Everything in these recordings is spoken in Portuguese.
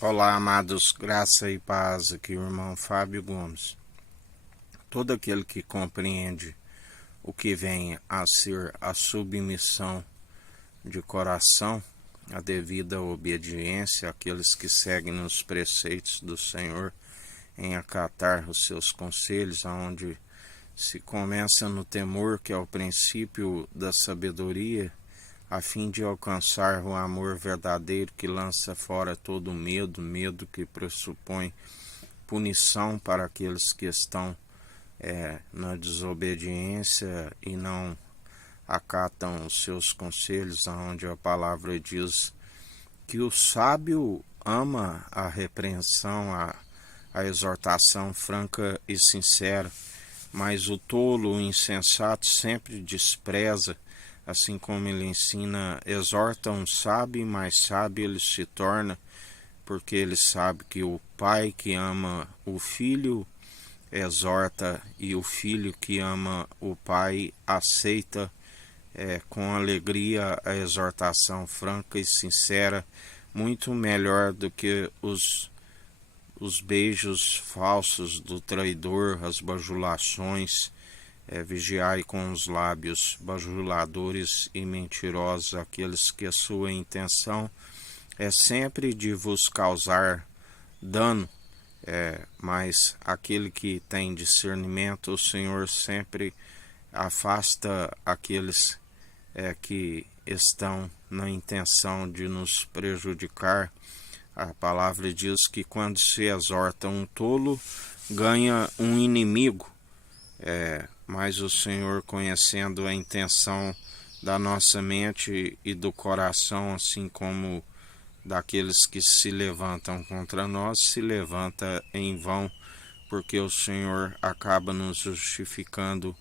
Olá, amados, graça e paz, aqui o irmão Fábio Gomes. Todo aquele que compreende o que vem a ser a submissão de coração, a devida obediência àqueles que seguem os preceitos do Senhor, em acatar os seus conselhos, aonde se começa no temor, que é o princípio da sabedoria, a fim de alcançar o amor verdadeiro que lança fora todo medo, medo que pressupõe punição para aqueles que estão na desobediência e não acatam os seus conselhos, onde a palavra diz que o sábio ama a repreensão, a exortação franca e sincera, mas o tolo, o insensato, sempre despreza. Assim como ele ensina, exorta um sábio, mais sábio ele se torna, porque ele sabe que o pai que ama o filho exorta, e o filho que ama o pai aceita com alegria a exortação franca e sincera, muito melhor do que os beijos falsos do traidor, as bajulações. Vigiai com os lábios bajuladores e mentirosos, aqueles que a sua intenção é sempre de vos causar dano, mas aquele que tem discernimento, o Senhor sempre afasta aqueles que estão na intenção de nos prejudicar. A palavra diz que quando se exorta um tolo, ganha um inimigo. Mas o Senhor, conhecendo a intenção da nossa mente e do coração, assim como daqueles que se levantam contra nós, se levanta em vão, porque o Senhor acaba nos justificando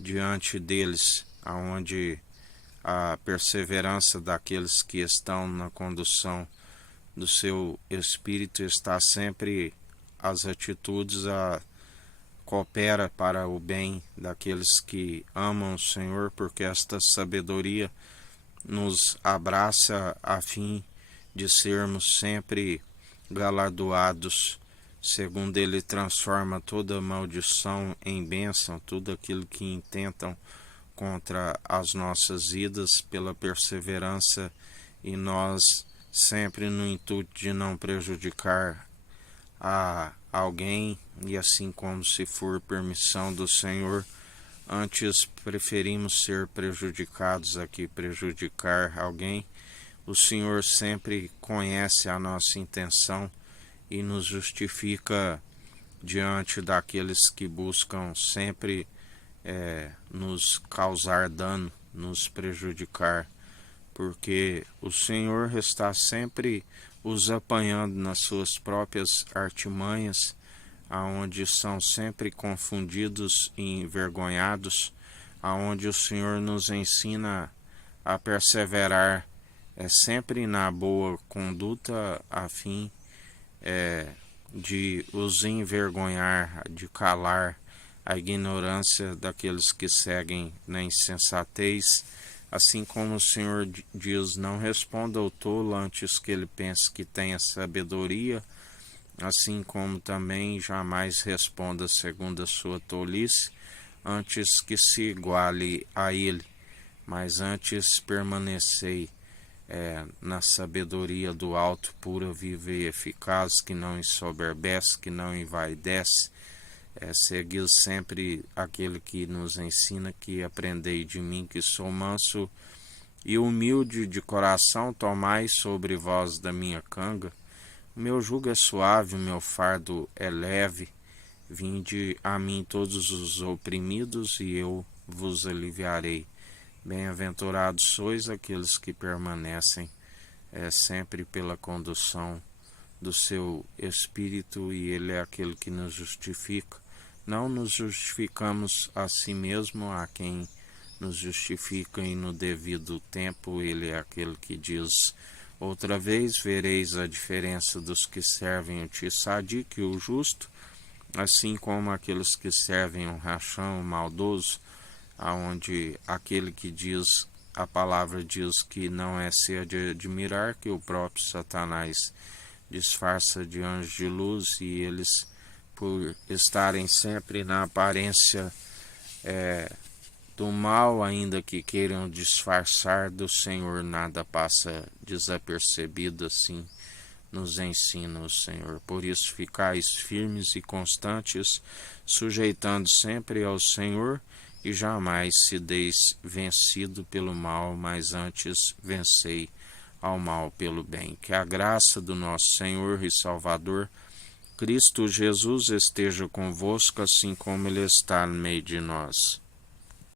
diante deles, aonde a perseverança daqueles que estão na condução do seu espírito está sempre as atitudes coopera para o bem daqueles que amam o Senhor, porque esta sabedoria nos abraça a fim de sermos sempre galardoados, segundo ele transforma toda maldição em bênção, tudo aquilo que intentam contra as nossas vidas pela perseverança, e nós sempre no intuito de não prejudicar a alguém, e assim como se for permissão do Senhor, antes preferimos ser prejudicados a que prejudicar alguém. O Senhor sempre conhece a nossa intenção e nos justifica diante daqueles que buscam sempre nos causar dano, nos prejudicar, porque o Senhor está sempre os apanhando nas suas próprias artimanhas, aonde são sempre confundidos e envergonhados, aonde o Senhor nos ensina a perseverar sempre na boa conduta, a fim de os envergonhar, de calar a ignorância daqueles que seguem na insensatez. Assim como o Senhor diz, não responda ao tolo antes que ele pense que tenha sabedoria, assim como também jamais responda segundo a sua tolice, antes que se iguale a ele, mas antes permanecei na sabedoria do alto, pura, viva e eficaz, que não ensoberbece, que não envaidece. Seguir sempre aquele que nos ensina que aprendei de mim, que sou manso e humilde de coração, tomai sobre vós da minha canga. O meu jugo é suave, o meu fardo é leve. Vinde a mim todos os oprimidos, e eu vos aliviarei. Bem-aventurados sois aqueles que permanecem sempre pela condução do seu Espírito, e ele é aquele que nos justifica. Não nos justificamos a si mesmo, a quem nos justifica, e no devido tempo ele é aquele que diz: outra vez vereis a diferença dos que servem o tissadique, o justo, assim como aqueles que servem o rachão, o maldoso, aonde aquele que diz, a palavra diz que não é ser de admirar que o próprio Satanás disfarça de anjos de luz, e eles, por estarem sempre na aparência do mal, ainda que queiram disfarçar, do Senhor nada passa desapercebido, assim nos ensina o Senhor. Por isso, ficais firmes e constantes, sujeitando sempre ao Senhor, e jamais se deis vencido pelo mal, mas antes vencei ao mal pelo bem. Que a graça do nosso Senhor e Salvador, Cristo Jesus, esteja convosco, assim como Ele está no meio de nós.